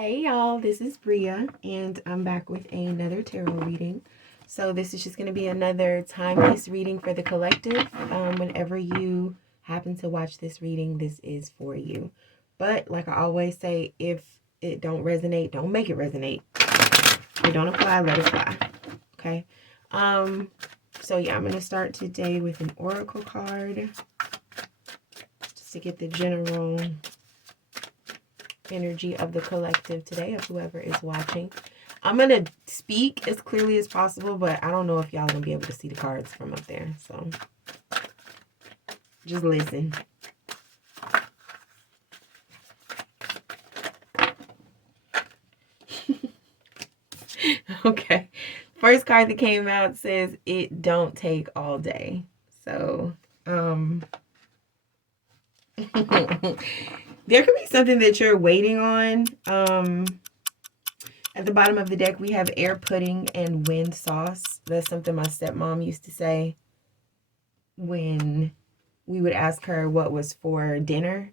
Hey y'all, this is Bria, and I'm back with another tarot reading. So this is just going to be another timeless reading for the collective. Whenever you happen to watch this reading, this is for you. But like I always say, if it don't resonate, don't make it resonate. If it don't apply, let it fly. Okay. So yeah, I'm going to start today with an oracle card just to get the general energy of the collective today, of whoever is watching. I'm going to speak as clearly as possible, but I don't know if y'all going to be able to see the cards from up there. So just listen. Okay. First card that came out says, it don't take all day. So, there could be something that you're waiting on. At the bottom of the deck, we have air pudding and wind sauce. That's something my stepmom used to say when we would ask her what was for dinner.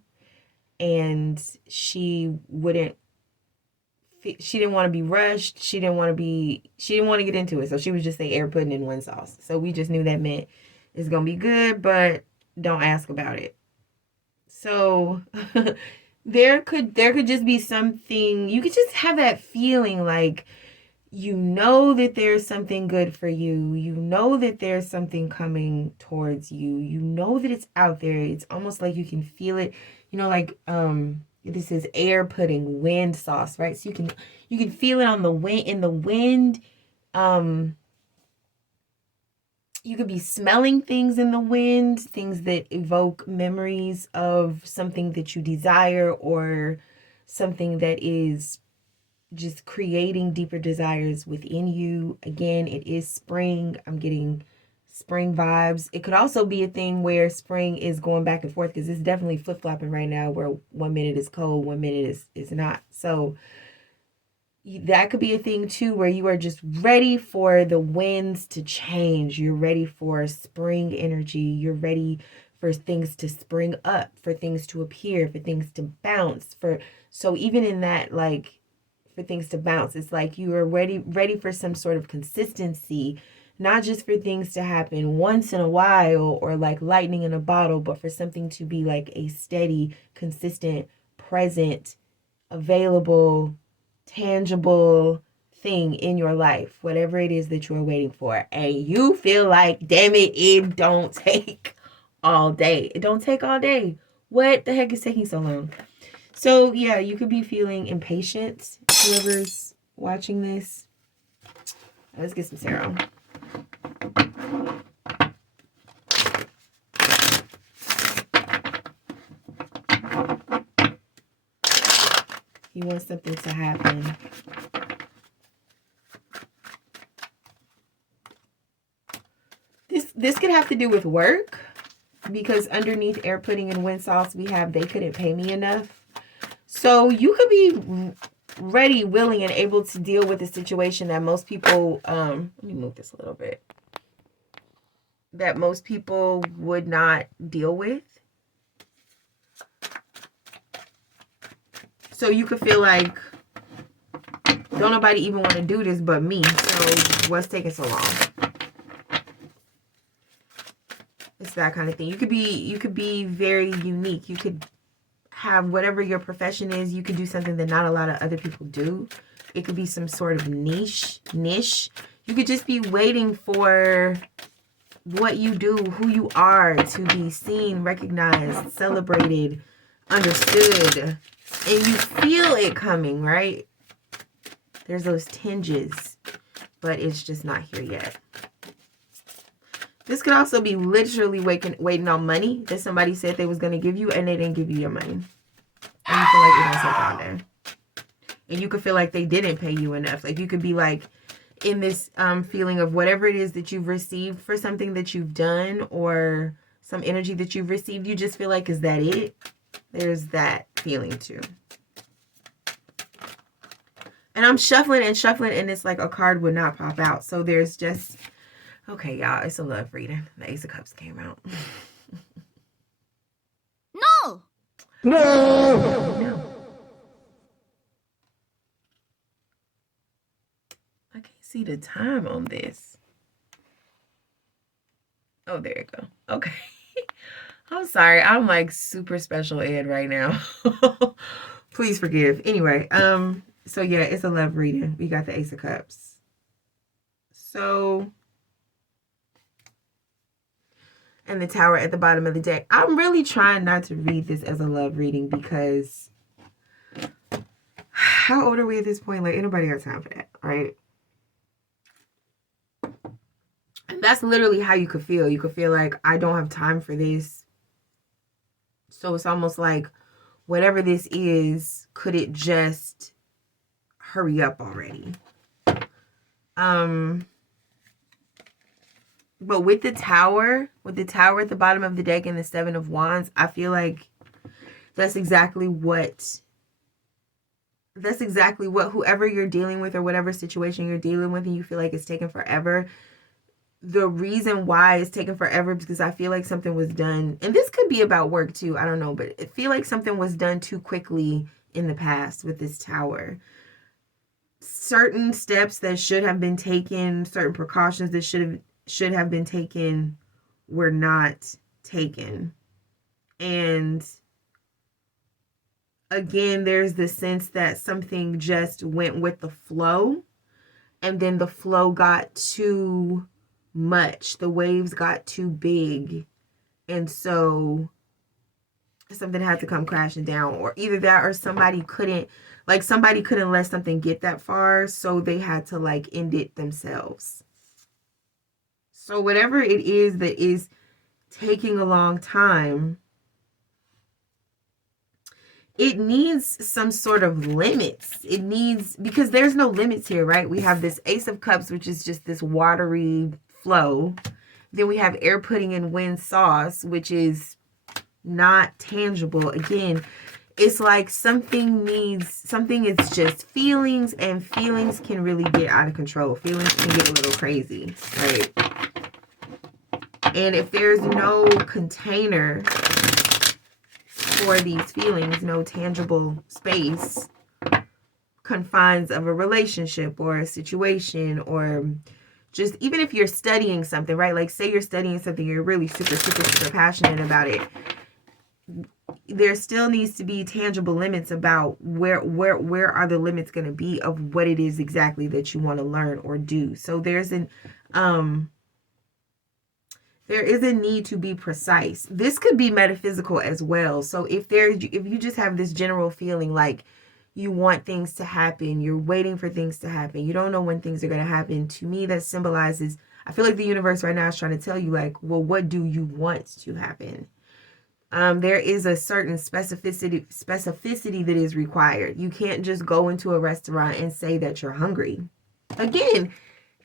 And she didn't want to be rushed. She didn't want to get into it. So she would just say air pudding and wind sauce. So we just knew that meant it's going to be good, but don't ask about it. So there could just be something, you could just have that feeling like you know that there's something good for you. You know that there's something coming towards you. You know that it's out there. It's almost like you can feel it. You know, like this is air pudding, wind sauce, right? So you can feel it on the wind, in the wind. You could be smelling things in the wind, things that evoke memories of something that you desire or something that is just creating deeper desires within you. Again, it is spring. I'm getting spring vibes. It could also be a thing where spring is going back and forth because it's definitely flip-flopping right now where 1 minute is cold, 1 minute is not. So that could be a thing too where you are just ready for the winds to change. You're ready for spring energy. You're ready for things to spring up, for things to appear, for things to bounce. So even in that, like, for things to bounce, it's like you are ready for some sort of consistency, not just for things to happen once in a while or like lightning in a bottle, but for something to be like a steady, consistent, present, available, tangible thing in your life, whatever it is that you're waiting for, and you feel like, damn it don't take all day. It don't take all day. What the heck is taking so long? So yeah, you could be feeling impatient, whoever's watching this. Let's get some tarot. You want something to happen. This could have to do with work, because underneath air pudding and wind sauce we have they couldn't pay me enough. So you could be ready, willing, and able to deal with a situation that most people, let me move this a little bit, that most people would not deal with. So you could feel like, don't nobody even want to do this but me. So what's taking so long? It's that kind of thing. You could be very unique. You could have whatever your profession is. You could do something that not a lot of other people do. It could be some sort of niche. You could just be waiting for what you do, who you are, to be seen, recognized, celebrated, understood. And you feel it coming, right? There's those tinges, but it's just not here yet. This could also be literally waiting on money that somebody said they was going to give you and they didn't give you your money. And you feel like it don't take all day. And you could feel like they didn't pay you enough. Like you could be like in this feeling of whatever it is that you've received for something that you've done or some energy that you've received. You just feel like, is that it? There's that feeling too. And I'm shuffling and it's like a card would not pop out. So there's just, okay, y'all, it's a love reading. The Ace of Cups came out. No! No! see the time on this. Oh, there you go. Okay. I'm sorry. I'm like super special ed right now. Please forgive. Anyway, so yeah, it's a love reading. We got the Ace of Cups. So, and the Tower at the bottom of the deck. I'm really trying not to read this as a love reading because how old are we at this point? Like, ain't nobody got time for that, right? And that's literally how you could feel. You could feel like, I don't have time for this. So it's almost like, whatever this is, could it just hurry up already? But with the tower at the bottom of the deck and the Seven of Wands, I feel like that's exactly what whoever you're dealing with or whatever situation you're dealing with and you feel like it's taking forever. The reason why it's taking forever is because I feel like something was done, and this could be about work too, I don't know, but I feel like something was done too quickly in the past with this tower. Certain steps that should have been taken, certain precautions that should have been taken were not taken. And again, there's the sense that something just went with the flow, and then the flow got too much. The waves got too big, and so something had to come crashing down, or either that or somebody couldn't let something get that far, so they had to like end it themselves. So whatever it is that is taking a long time, it needs some sort of limits. It needs, because there's no limits here, right? We have this Ace of Cups, which is just this watery flow. Then we have air pudding and wind sauce, which is not tangible. Again, it's like something is just feelings, and feelings can really get out of control. Feelings can get a little crazy, right? And if there's no container for these feelings, no tangible space, confines of a relationship or a situation, or just even if you're studying something, right? Like say you're studying something, you're really super, super, super passionate about it. There still needs to be tangible limits about where are the limits going to be of what it is exactly that you want to learn or do. So there is a need to be precise. This could be metaphysical as well. So if you just have this general feeling like you want things to happen, you're waiting for things to happen, you don't know when things are going to happen, to me that symbolizes, I feel like the universe right now is trying to tell you like, well, what do you want to happen? There is a certain specificity that is required. You can't just go into a restaurant and say that you're hungry. Again,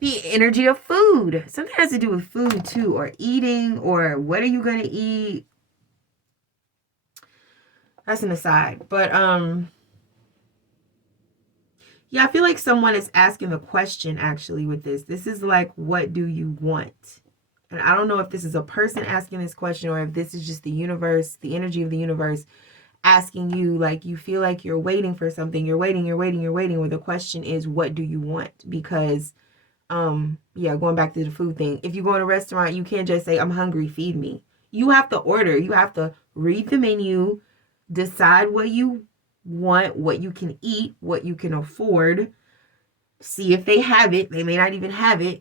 the energy of food. Something has to do with food too, or eating, or what are you going to eat? That's an aside. But yeah, I feel like someone is asking the question actually with this. This is like, what do you want? And I don't know if this is a person asking this question or if this is just the universe, the energy of the universe asking you, like you feel like you're waiting for something. You're waiting. Where the question is, what do you want? Because, yeah, going back to the food thing. If you go in a restaurant, you can't just say, I'm hungry, feed me. You have to order. You have to read the menu, decide what you want, what you can eat, what you can afford. See if they have it. They may not even have it,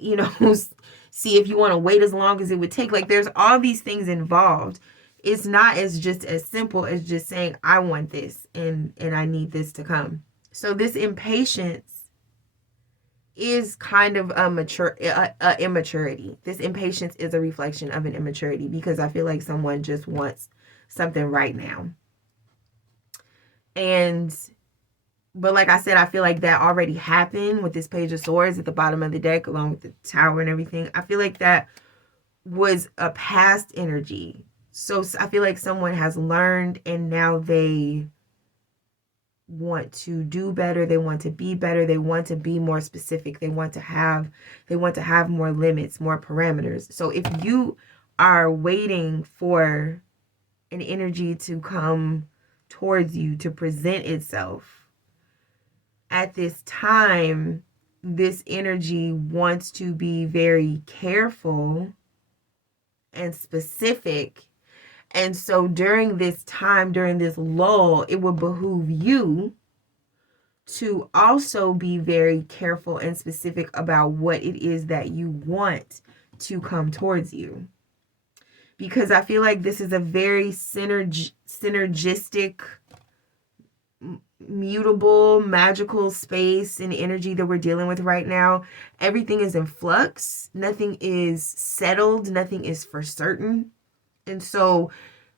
see if you want to wait as long as it would take. Like there's all these things involved. It's not as simple as just saying, I want this and I need this to come. So this impatience is kind of a immaturity. This impatience is a reflection of an immaturity because I feel like someone just wants something right now. But like I said, I feel like that already happened with this Page of Swords at the bottom of the deck, along with the Tower and everything. I feel like that was a past energy. So I feel like someone has learned and now they want to do better. They want to be better. They want to be more specific. They want to have more limits, more parameters. So if you are waiting for an energy to come towards you, to present itself, at this time, this energy wants to be very careful and specific. And so during this time, during this lull, it will behoove you to also be very careful and specific about what it is that you want to come towards you. Because I feel like this is a very synergistic, mutable, magical space and energy that we're dealing with right now. Everything is in flux. Nothing is settled. Nothing is for certain. And so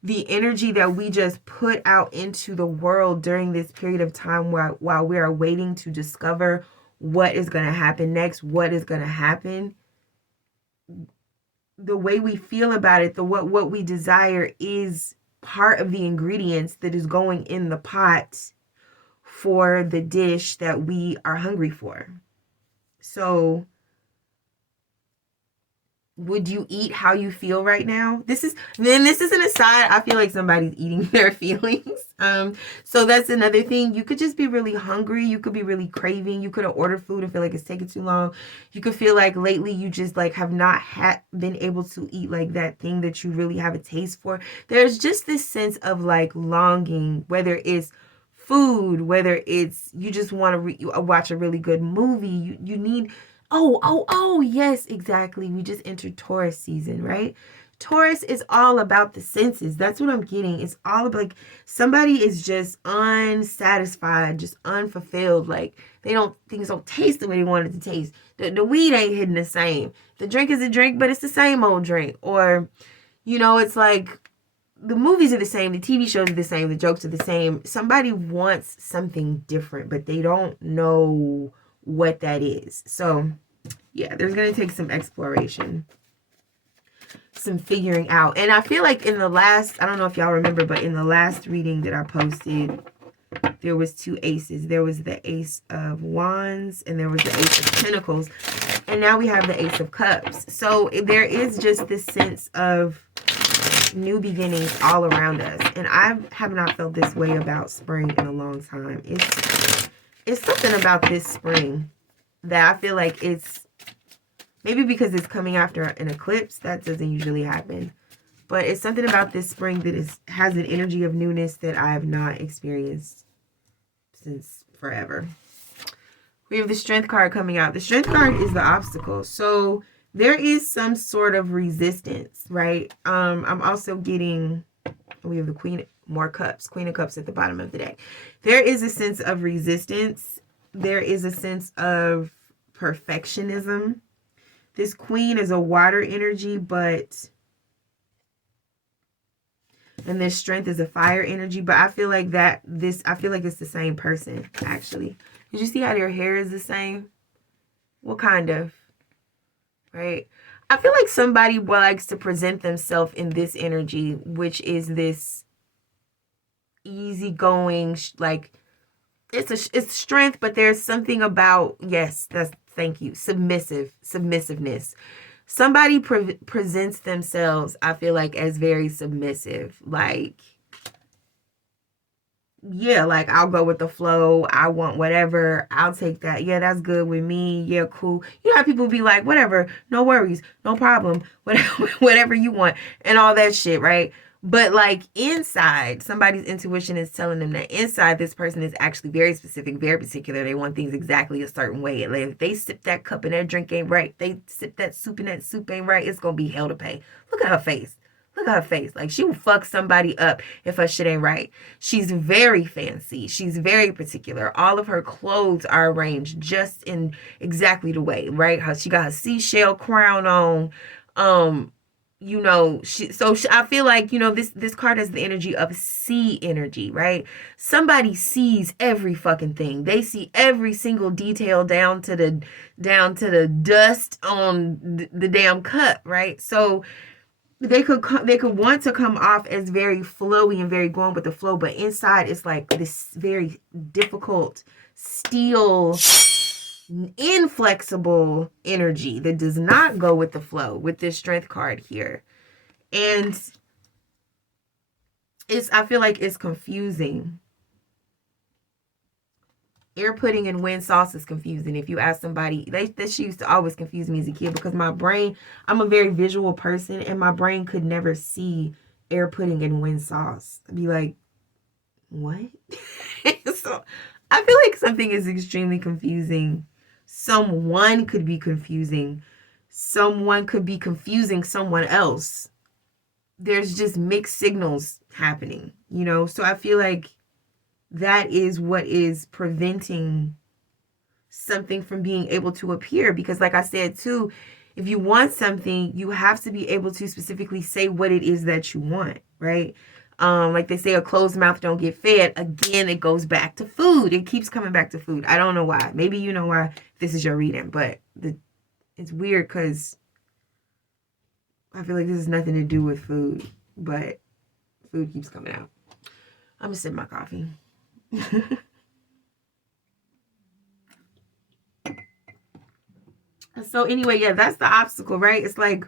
the energy that we just put out into the world during this period of time while we are waiting to discover what is going to happen next, what is going to happen, the way we feel about it, what we desire is part of the ingredients that is going in the pot for the dish that we are hungry for. So would you eat how you feel right now? This is an aside. I feel like somebody's eating their feelings. So that's another thing. You could just be really hungry. You could be really craving. You could have ordered food and feel like it's taking too long. You could feel like lately you just like have not been able to eat like that thing that you really have a taste for. There's just this sense of like longing, whether it's food, whether it's you just want to watch a really good movie. You need. Oh, yes, exactly. We just entered Taurus season, right? Taurus is all about the senses. That's what I'm getting. It's all about like somebody is just unsatisfied, just unfulfilled. Like things don't taste the way they want it to taste. The weed ain't hitting the same. The drink is a drink, but it's the same old drink. Or, it's like the movies are the same, the TV shows are the same, the jokes are the same. Somebody wants something different, but they don't know what that is. So yeah, there's going to take some exploration, some figuring out. And I feel like I don't know if y'all remember, but in the last reading that I posted, there was 2 aces. There was the Ace of Wands and there was the Ace of Pentacles. And now we have the Ace of Cups. So there is just this sense of new beginnings all around us. And I have not felt this way about spring in a long time. It's something about this spring that I feel like it's maybe because it's coming after an eclipse. That doesn't usually happen. But it's something about this spring that has an energy of newness that I have not experienced since forever. We have the Strength card coming out. The Strength card is the obstacle. So there is some sort of resistance, right? I'm also getting, we have the Queen of Cups at the bottom of the deck. There is a sense of resistance. There is a sense of perfectionism. This Queen is a water energy, and this Strength is a fire energy, but I feel like it's the same person, actually. Did you see how their hair is the same? Well, kind of, right? I feel like somebody likes to present themselves in this energy, which is this easygoing, like it's strength, but there's something about, thank you, submissiveness. Somebody presents themselves, I feel like, as very submissive. Like, yeah, like I'll go with the flow. I want whatever. I'll take that. Yeah, that's good with me. Yeah, cool. You know how people be like, whatever, no worries, no problem, whatever you want, and all that shit, right? But like inside, somebody's intuition is telling them that inside this person is actually very specific, very particular. They want things exactly a certain way. Like if they sip that cup and that drink ain't right, they sip that soup and that soup ain't right, it's gonna be hell to pay. Look at her face. Look at her face. Like she will fuck somebody up if her shit ain't right. She's very fancy. She's very particular. All of her clothes are arranged just in exactly the way, right? She got her seashell crown on. I feel like, this card has the energy of sea energy, right? Somebody sees every fucking thing. They see every single detail down to the dust on the damn cup, right? So they could want to come off as very flowy and very going with the flow, but inside it's like this very difficult steel, inflexible energy that does not go with the flow with this Strength card here. And I feel like it's confusing. Air pudding and wind sauce is confusing. If you ask somebody, that she used to always confuse me as a kid because my brain, I'm a very visual person, and my brain could never see air pudding and wind sauce. I'd be like, what? So I feel like something is extremely confusing. Someone could be confusing. Someone could be confusing someone else. There's just mixed signals happening, you know? So I feel like that is what is preventing something from being able to appear. Because, like I said, too, if you want something, you have to be able to specifically say what it is that you want, right? Like they say, a closed mouth don't get fed. Again, it goes back to food. It keeps coming back to food. I don't know why. Maybe you know why this is your reading, but it's weird because I feel like this has nothing to do with food, but food keeps coming out. I'm gonna sip my coffee. So anyway, yeah, that's the obstacle, right? It's like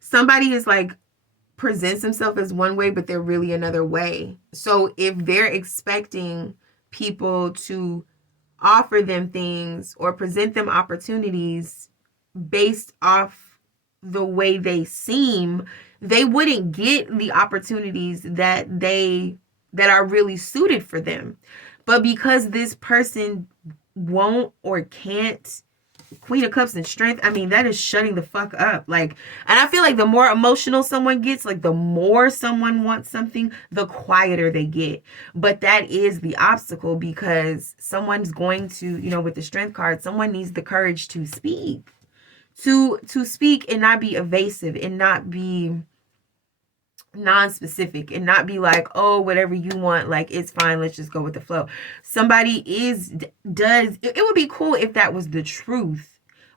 somebody is like presents himself as one way, but they're really another way. So if they're expecting people to offer them things or present them opportunities based off the way they seem, they wouldn't get the opportunities that are really suited for them. But because this person won't or can't, Queen of Cups and Strength, I mean, that is shutting the fuck up. Like, and I feel like the more emotional someone gets, like the more someone wants something, the quieter they get. But that is the obstacle, because someone's going to, you know, with the Strength card, someone needs the courage to speak. To speak and not be evasive and not be non-specific and not be like, oh, whatever you want, like, it's fine, let's just go with the flow. Somebody it would be cool if that was the truth,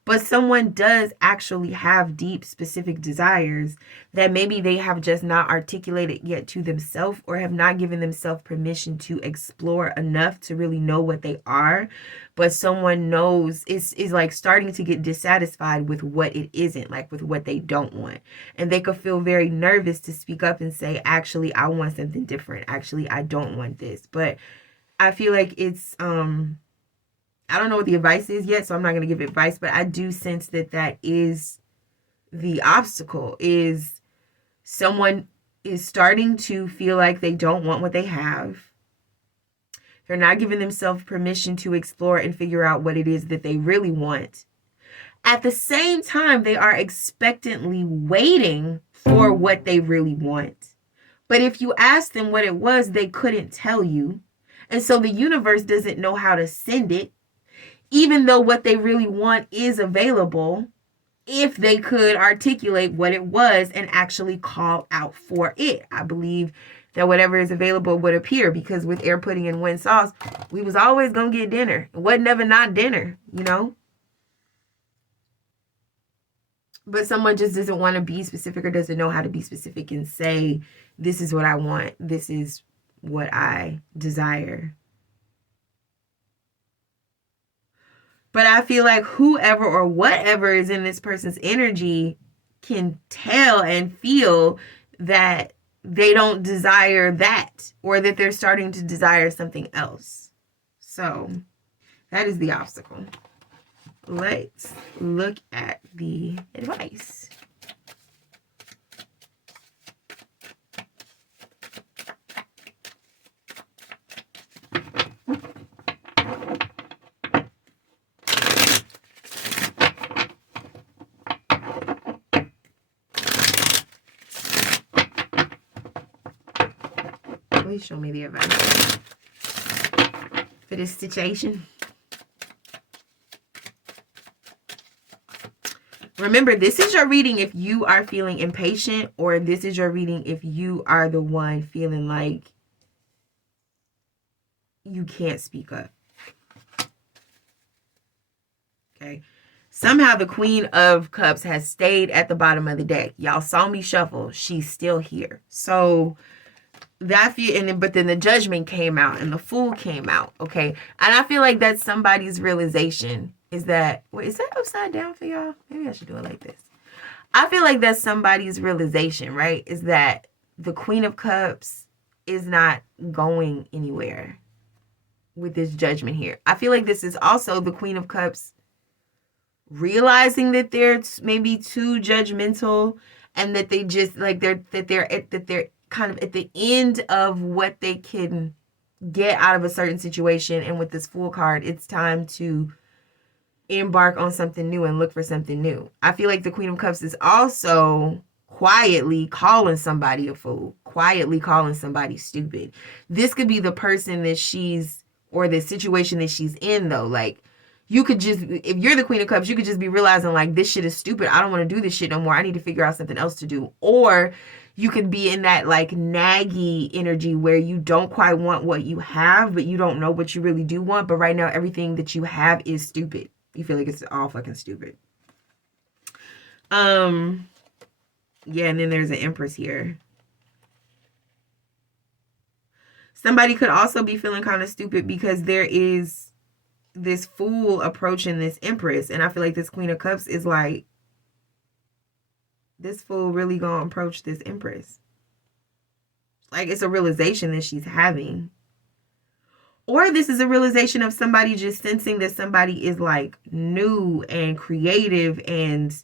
but someone does actually have deep specific desires that maybe they have just not articulated yet to themselves, or have not given themselves permission to explore enough to really know what they are. But someone knows, is like starting to get dissatisfied with what it isn't, like with what they don't want. And they could feel very nervous to speak up and say, actually, I want something different. Actually, I don't want this. But I feel like it's, I don't know what the advice is yet, so I'm not going to give advice, but I do sense that that is the obstacle, is someone is starting to feel like they don't want what they have. They're not giving themselves permission to explore and figure out what it is that they really want. At the same time, they are expectantly waiting for what they really want. But if you ask them what it was, they couldn't tell you. And so the universe doesn't know how to send it, even though what they really want is available, if they could articulate what it was and actually call out for it. I believe that whatever is available would appear, because with air pudding and wind sauce, we was always going to get dinner. It wasn't never not dinner, you know? But someone just doesn't want to be specific, or doesn't know how to be specific and say, this is what I want. This is what I desire. But I feel like whoever or whatever is in this person's energy can tell and feel that they don't desire that, or that they're starting to desire something else. So that is the obstacle. Let's look at the advice. Please show me the advice for this situation. Remember, this is your reading if you are feeling impatient, or this is your reading if you are the one feeling like you can't speak up. Okay. Somehow the Queen of Cups has stayed at the bottom of the deck. Y'all saw me shuffle. She's still here. So that but then the Judgment came out and the Fool came out. Okay. And I feel like that's somebody's realization, is that, wait, is that upside down for y'all? Maybe I should do it like this. I feel like that's somebody's realization, right? Is that the Queen of Cups is not going anywhere. with this Judgment here. I feel like this is also the Queen of Cups realizing that they're maybe too judgmental, and that they just like they're kind of at the end of what they can get out of a certain situation. And with this Fool card, it's time to embark on something new and look for something new. I feel like the Queen of Cups is also quietly calling somebody a fool, quietly calling somebody stupid. This could be the person that she's, or the situation that she's in, though. Like, you could just, if you're the Queen of Cups, you could just be realizing, like, this shit is stupid. I don't want to do this shit no more. I need to figure out something else to do. Or you could be in that, like, naggy energy where you don't quite want what you have, but you don't know what you really do want. But right now, everything that you have is stupid. You feel like it's all fucking stupid. Yeah, and then there's an Empress here. Somebody could also be feeling kind of stupid because there is this Fool approaching this Empress. And I feel like this Queen of Cups is like, this Fool really gonna approach this Empress. Like, it's a realization that she's having. Or this is a realization of somebody just sensing that somebody is like new and creative and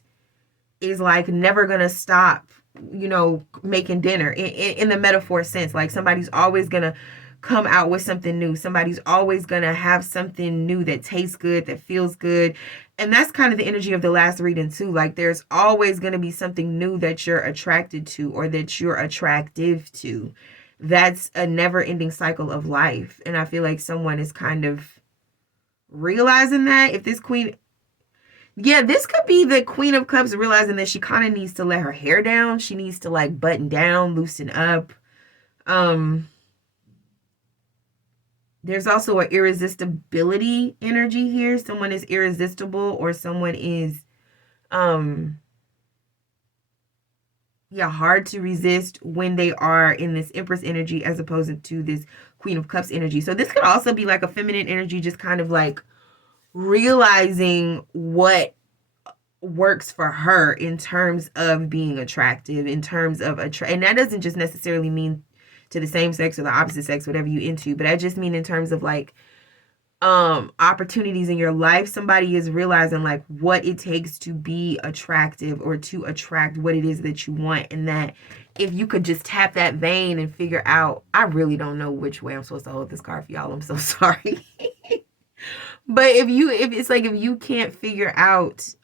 is like never gonna stop, you know, making dinner in the metaphor sense. Like, somebody's always gonna come out with something new. Somebody's always gonna have something new that tastes good, that feels good. And that's kind of the energy of the last reading too. Like, there's always gonna be something new that you're attracted to, or that you're attractive to. That's a never-ending cycle of life. And I feel like someone is kind of realizing that. If this Queen, yeah, this could be the Queen of Cups realizing that she kind of needs to let her hair down. She needs to like button down, loosen up. There's also an irresistibility energy here. Someone is irresistible, or someone is hard to resist when they are in this Empress energy as opposed to this Queen of Cups energy. So this could also be like a feminine energy, just kind of like realizing what works for her in terms of being attractive, in terms of and that doesn't just necessarily mean to the same sex or the opposite sex, whatever you into, but I just mean in terms of like opportunities in your life. Somebody is realizing like what it takes to be attractive, or to attract what it is that you want. And that if you could just tap that vein and figure out, I really don't know which way I'm supposed to hold this card for y'all, I'm so sorry. But if you can't figure out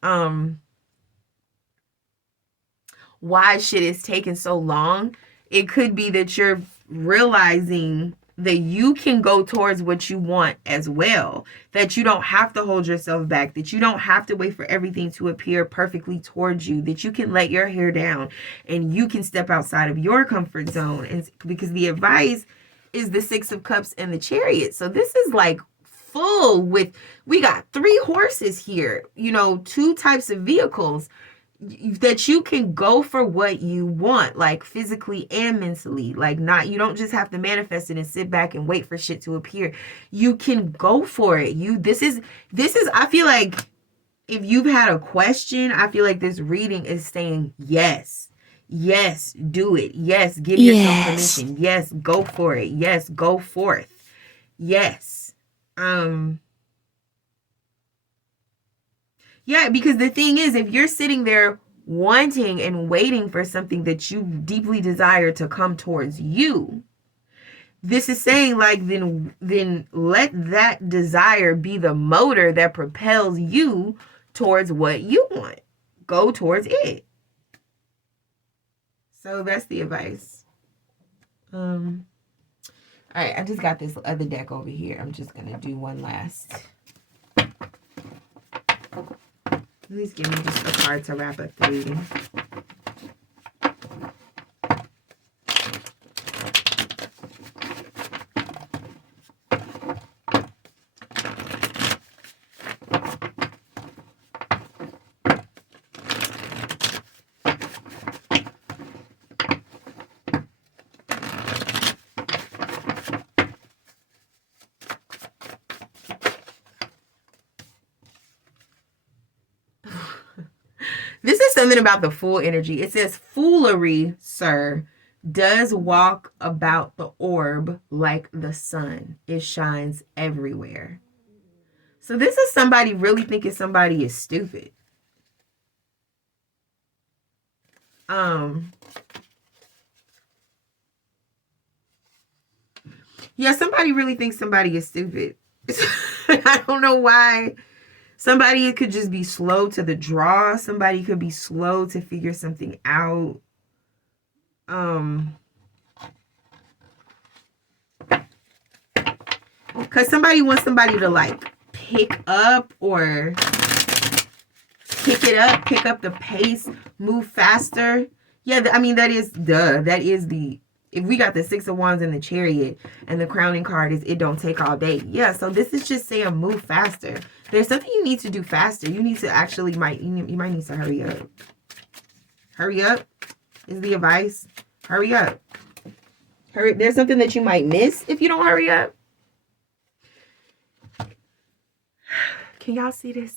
why shit is taking so long, it could be that you're realizing that you can go towards what you want as well, that you don't have to hold yourself back, that you don't have to wait for everything to appear perfectly towards you, that you can let your hair down and you can step outside of your comfort zone. And because the advice is the Six of Cups and the Chariot. So this is like full with, we got 3 horses here, you know, 2 types of vehicles, that you can go for what you want, like physically and mentally. Like, not, you don't just have to manifest it and sit back and wait for shit to appear. You can go for it. This is I feel like if you've had a question, I feel like this reading is saying yes. Yes, do it. Yes, give yourself permission. Yes, go for it. Yes, go forth. Yes. Yeah, because the thing is, if you're sitting there wanting and waiting for something that you deeply desire to come towards you, this is saying like, then let that desire be the motor that propels you towards what you want. Go towards it. So that's the advice. All right, I just got this other deck over here. I'm just gonna do one last. Please give me just a card to wrap up the reading. This is something about the Fool energy. It says, foolery, sir, does walk about the orb like the sun. It shines everywhere. So this is somebody really thinking somebody is stupid. Yeah, somebody really thinks somebody is stupid. I don't know why. Somebody could just be slow to the draw. Somebody could be slow to figure something out. Because somebody wants somebody to like pick up or pick up the pace, move faster. Yeah, I mean, that is the, if we got the Six of Wands in the Chariot and the crowning card is it don't take all day. Yeah, so this is just saying move faster. There's something you need to do faster. You need to actually, you might need to hurry up. Hurry up is the advice. Hurry up. Hurry. There's something that you might miss if you don't hurry up. Can y'all see this?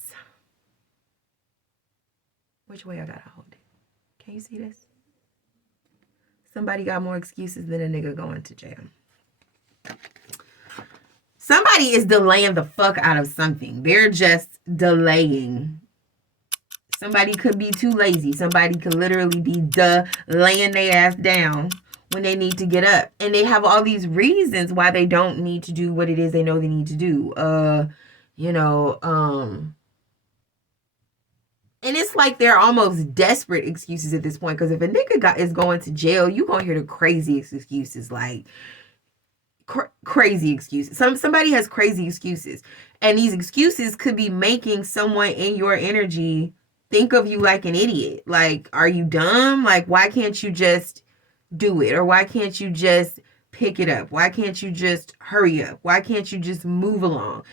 Which way I gotta hold it? Can you see this? Somebody got more excuses than a nigga going to jail. Somebody is delaying the fuck out of something. They're just delaying. Somebody could be too lazy. Somebody could literally be laying their ass down when they need to get up. And they have all these reasons why they don't need to do what it is they know they need to do. And it's like they're almost desperate excuses at this point. Because if a nigga is going to jail, you gonna hear the crazy excuses, like crazy excuses. Somebody has crazy excuses, and these excuses could be making someone in your energy think of you like an idiot. Like, are you dumb? Like, why can't you just do it? Or why can't you just pick it up? Why can't you just hurry up? Why can't you just move along?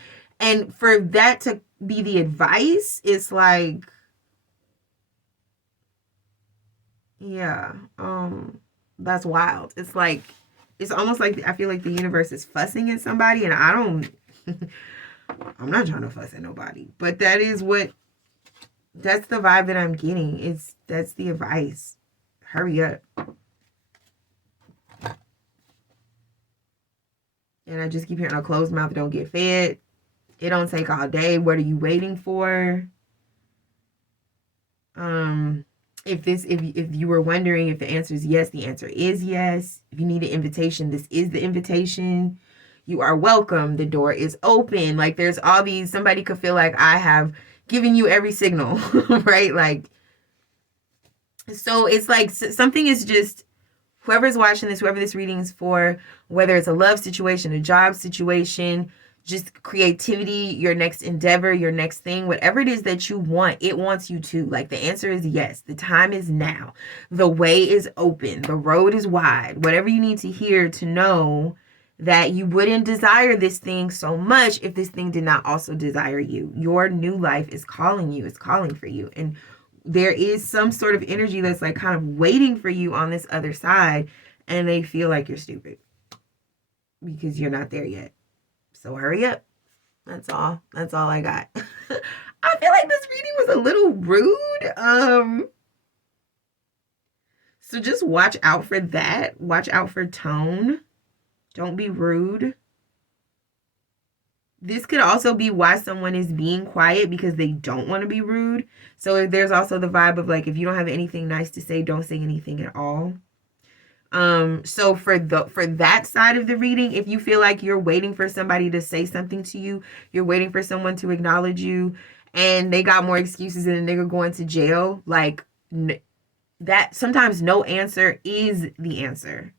And for that to be the advice, it's like, yeah, that's wild. It's like, it's almost like I feel like the universe is fussing at somebody, and I'm not trying to fuss at nobody, but that's the vibe that I'm getting. That's the advice. Hurry up. And I just keep hearing a closed mouth don't get fed. It don't take all day. What are you waiting for? If you were wondering if the answer is yes, the answer is yes. If you need an invitation, this is the invitation. You are welcome. The door is open. Like, there's all these, somebody could feel like I have given you every signal, right? Like, so it's like something is just, whoever's watching this, whoever this reading is for, whether it's a love situation, a job situation, just creativity, your next endeavor, your next thing, whatever it is that you want, it wants you to. Like, the answer is yes. The time is now. The way is open. The road is wide. Whatever you need to hear to know that you wouldn't desire this thing so much if this thing did not also desire you. Your new life is calling you. It's calling for you. And there is some sort of energy that's like kind of waiting for you on this other side, and they feel like you're stupid because you're not there yet. So hurry up. That's all I got. I feel like this reading was a little rude. So just watch out for that. Watch out for tone. Don't be rude. This could also be why someone is being quiet, because they don't want to be rude. So there's also the vibe of like, if you don't have anything nice to say, don't say anything at all. So for that side of the reading, if you feel like you're waiting for somebody to say something to you, you're waiting for someone to acknowledge you, and they got more excuses than a nigga going to jail, like, that sometimes no answer is the answer,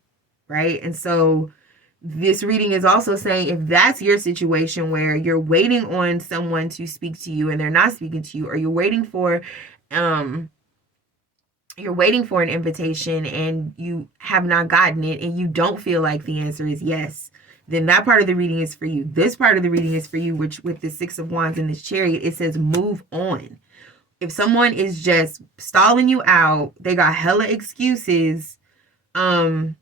right? And so this reading is also saying, if that's your situation where you're waiting on someone to speak to you and they're not speaking to you, or you're waiting for an invitation and you have not gotten it, and you don't feel like the answer is yes, then that part of the reading is for you. This part of the reading is for you, which with the Six of Wands and this Chariot, it says move on. If someone is just stalling you out, they got hella excuses, move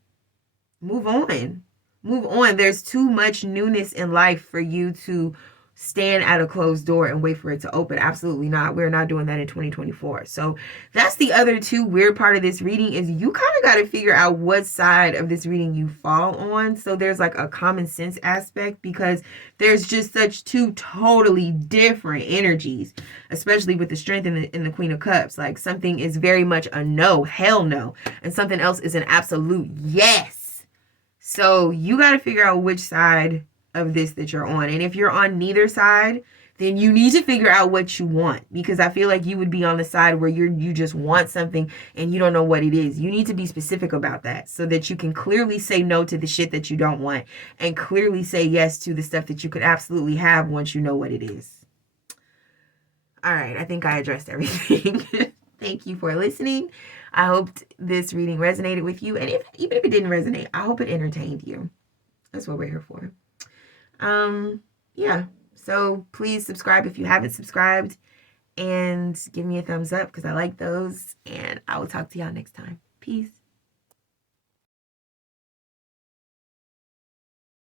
on. Move on. There's too much newness in life for you to stand at a closed door and wait for it to open. Absolutely not. We're not doing that in 2024. So that's the other two weird part of this reading, is you kind of got to figure out what side of this reading you fall on. So there's like a common sense aspect, because there's just such two totally different energies, especially with the Strength in the Queen of Cups. Like something is very much a no, hell no, and something else is an absolute yes. So you got to figure out which side of this that you're on. And if you're on neither side, then you need to figure out what you want, because I feel like you would be on the side where you just want something and you don't know what it is. You need to be specific about that so that you can clearly say no to the shit that you don't want and clearly say yes to the stuff that you could absolutely have once you know what it is. All right, I think I addressed everything. Thank you for listening. I hoped this reading resonated with you, and even if it didn't resonate, I hope it entertained you. That's what we're here for. Yeah, so please subscribe if you haven't subscribed, and give me a thumbs up because I like those, and I will talk to y'all next time. Peace.